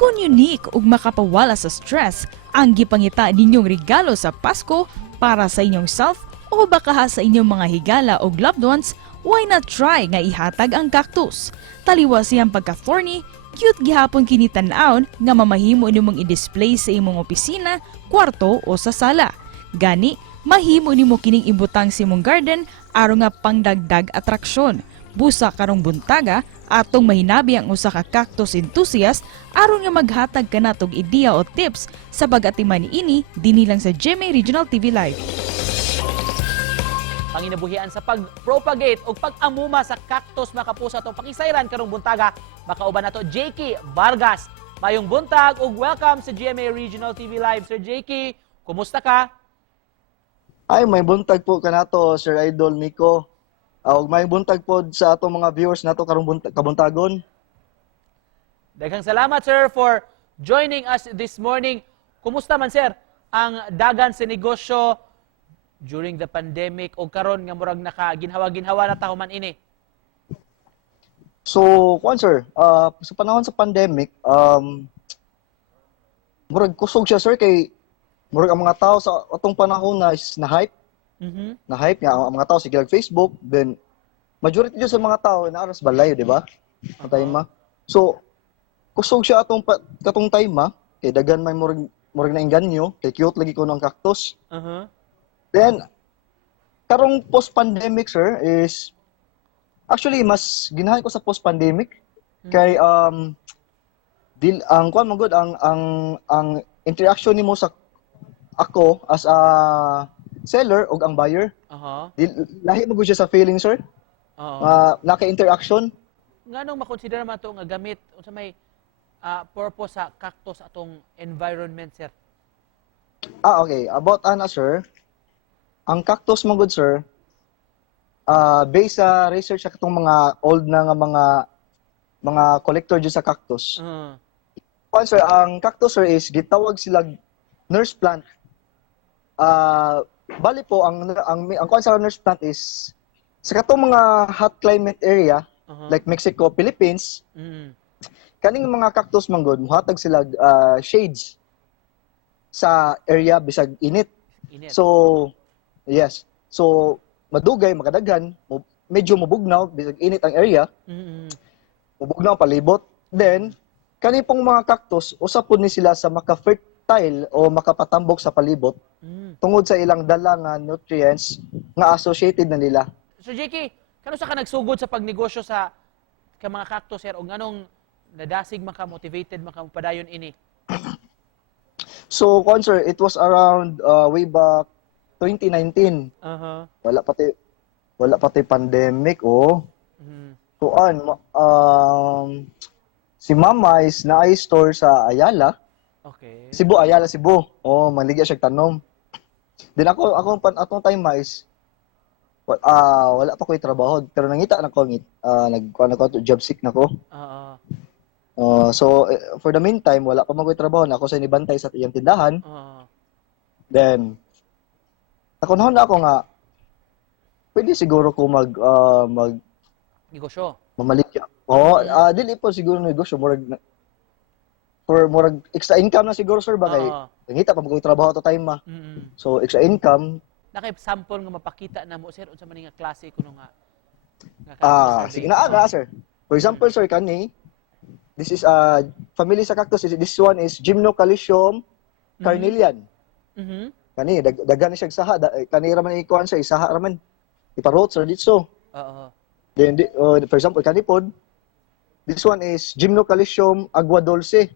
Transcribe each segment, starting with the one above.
Kung unique ug makapawala sa stress, ang gipangita ninyong regalo sa Pasko para sa inyong self o baka sa inyong mga higala o loved ones, why not try nga ihatag ang cactus? Taliwa siyang pagka-thorny, cute gihapon kini tan-awon nga mamahimo nimong i-display sa imong opisina, kwarto o sa sala. Gani, mahimo nimo kining ibutang sa imong garden aron nga pangdagdag atraksyon. Busa karong buntaga, atong mahinabi ang usa ka cactus enthusiast aron nga maghatag kanatog ideya o tips sa pag-atiman ini dinhi lang sa GMA Regional TV Live. Panginabuhian sa pag-propagate o pag-amuma sa cactus makapusa itong pakisayran karong buntaga. Makauban na to JK Vargas. Mayong buntag ug welcome sa GMA Regional TV Live. Sir JK, kumusta ka? Ay, may buntag po kanato, Sir Idol Nico. Ug may buntag po sa atong mga viewers nato karong kabuntagon. Daghang salamat sir for joining us this morning. Kumusta man sir ang dagan sa negosyo during the pandemic o karon nga murag nakaginhawa-ginhawa na tahuman ini? So, kuan sir, sa panahon sa pandemic, murag kusog siya sir kay murag ang mga tao sa atong panahon na is na-hype. Na-hype nga ang mga tao sige Facebook, then majority dyan sa mga tao na aras balay, di ba? Ang time. So, kusog siya katong time kay dagan may murag na inganyo, kay cute lagi ko ng cactus. Then karong post-pandemic sir is actually mas ginahan ko sa post-pandemic kay ang kuan mo good ang interaction nimo sa ako as a seller o ang buyer. Lahi mo siya sa feeling, sir. Naka-interaction. Nganong makonsidera man ito nga gamit sa may purpose sa cactus atong environment, sir? Okay. About sir. Ang cactus mo good, sir, based sa research sa itong mga old na nga mga collector dyan sa cactus. Sir, ang cactus, sir, is gitawag sila nurse plant. Bali po, ang sa nurse plant is sa katong mga hot climate area, like Mexico, Philippines, kaning mga cactus manggod, muhatag sila shades sa area bisag init. So, yes. So, madugay, makadaghan, medyo mabugnaw, bisag init ang area, mabugnaw palibot. Then, kani pong mga cactus, usapod ni sila sa maka-fertile o makapatambok sa palibot tungod sa ilang dala nga nutrients nga associated na nila. So JK, kano sa ka nagsugod sa pagnegosyo sa mga cactus sir o nganong nadasig maka-motivated makapadayon ini? So, sir, it was around way back 2019. Wala pati pandemic si Mama is na-store sa Ayala. Okay. Ayala, Cebu. Maligya siya tanom. Then atong time is wala pa ko'y trabaho pero nangita na ko job seek na ko. So for the meantime wala pa magoy trabaho na ako sa inibantay sa iyang tindahan. Then nakunahon na ako nga pwede siguro ko mag negosyo. Mamaligya. Dili po siguro negosyo murag extra income na siguro sir bagay. Nangita pa magoy trabaho to time So extra income. Naka-sample nga mapakita na mo sir unsa man nga klase kuno nga sige na sir. For example sir kani this is family sa cactus. This one is Gymnocalycium carnelian. Kani daghan siya saha kani ra man ikuan siya isaha ra man iparot sir dito. Then for example kani pod this one is Gymnocalycium agua dulce.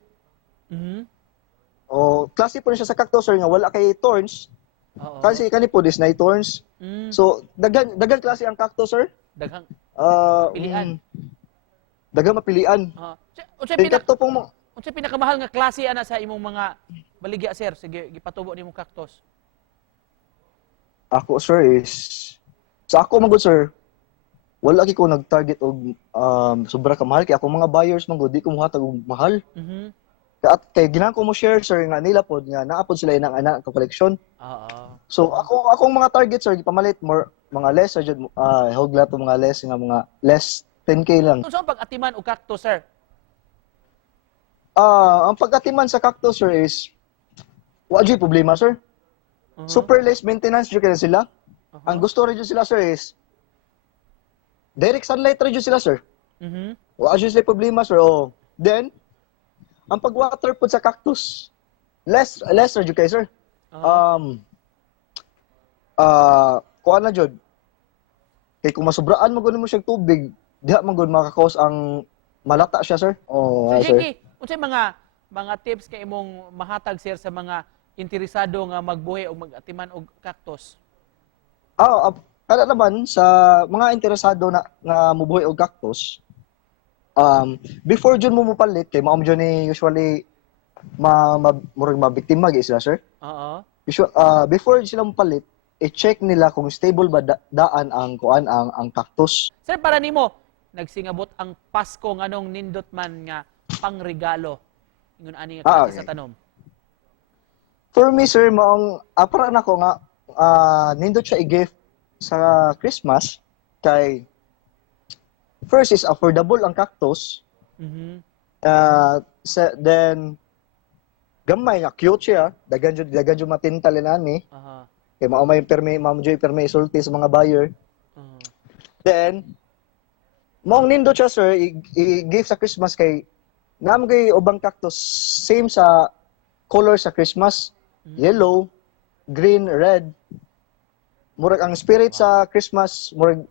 Klase po siya sa cactus sir nga wala kay thorns. Kasi kani po is na thorns. So daghan klase ang cactus sir. Daghang pilian. Daghang mapilian. Unsa pinakamahal nga klase ana sa imong mga baligya sir? Sige gipatubo nimo cactus. Ako sir is sa ako magud sir wala ko nag-target og sobra ka mahal kay ako mga buyers man gud di ko mohatag og mahal. At kay ginahan ko mo share sir nga nila pod nga naapod sila inang ana ka collection. So akong mga target sir gipamalit more mga less jud hugla to mga less 10K lang. Unsa ang pag-atiman og cactus sir? Ang pagkatiman sa cactus, sir, is wa jud problema, sir. Super less maintenance jud kaya sila. Ang gusto rin jud sila, sir, is direct sunlight rin jud sila, sir. Wa jud sila problema, sir. Oh. Then, ang pag-water po sa cactus, less rin jud kay, sir. Kuha na jud. Kay kung masubraan mo gud mo siyang tubig, diha man gud makakos ang malata siya, sir. Oh, Sir sir. Jackie, unsay mga tips kay imong mahatag sir sa mga interesado nga magbuhi o mag-atiman og cactus? Kada naman sa mga interesado na nga mubuhi og cactus, before jud mo mupalit kay mao jud ni usually murag mabiktima gyud sila, sir. Oo. Before sila mupalit, i-check nila kung stable ba daan ang kuan ang cactus. Sir, para nimo nagsingabot ang Pasko nganong nindot man nga pangregalo ingon ani nga klase Okay. sa tanom. For me, sir, maong para nako nga nindot siya i-gift sa Christmas kay first is affordable ang cactus. Then gamay nga cute siya, dagan jud matintalin ani. Aha. Kay mao may permi isulti sa mga buyer. Then maong nindot siya, sir, i-gift sa Christmas kay namgay ubang cactus same sa color sa Christmas, yellow, green, red. Murag ang spirit sa Christmas, murag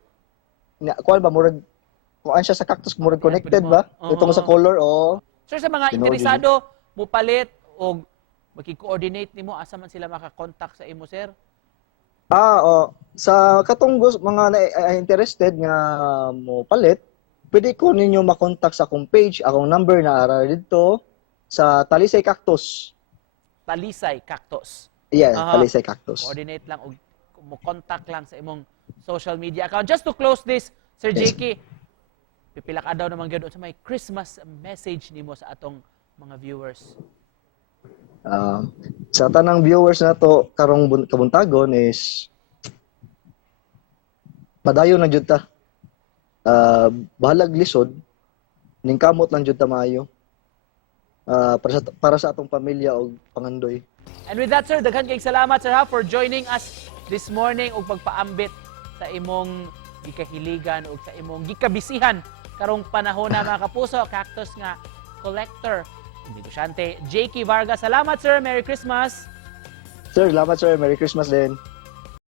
kuan ba murag kuan siya sa cactus, murag connected ba? Itong sa color o Sir, sa mga Tinuod interesado mupalit o maki-coordinate nimo asa man sila maka-contact sa imo, sir? Sa katong mga interested nga mo palit, pwede ko ninyo makontak sa akong page, akong number na ara dito sa Talisay Cactus. Talisay Cactus. Yeah, Aha. Talisay Cactus. Coordinate lang o mo contact lang sa imong social media account. Just to close this, Sir Yes. Jakey, pipila ka daw naman gyud sa may Christmas message nimo sa atong mga viewers. Sa tanang viewers na to karong kabuntagon is padayon lang jud ta. Bahalag lisod ning kamot lang jud ta maayo. Para sa atong pamilya o pangandoy. And with that, sir, daghan kayong salamat, sir, ha, for joining us this morning ug pagpaambit sa imong gikahiligan ug sa imong gikabisihan karong panahon na mga kapuso, cactus nga collector, negosyante Jakey Vargas. Salamat, sir. Merry Christmas. Sir, salamat, sir. Merry Christmas din.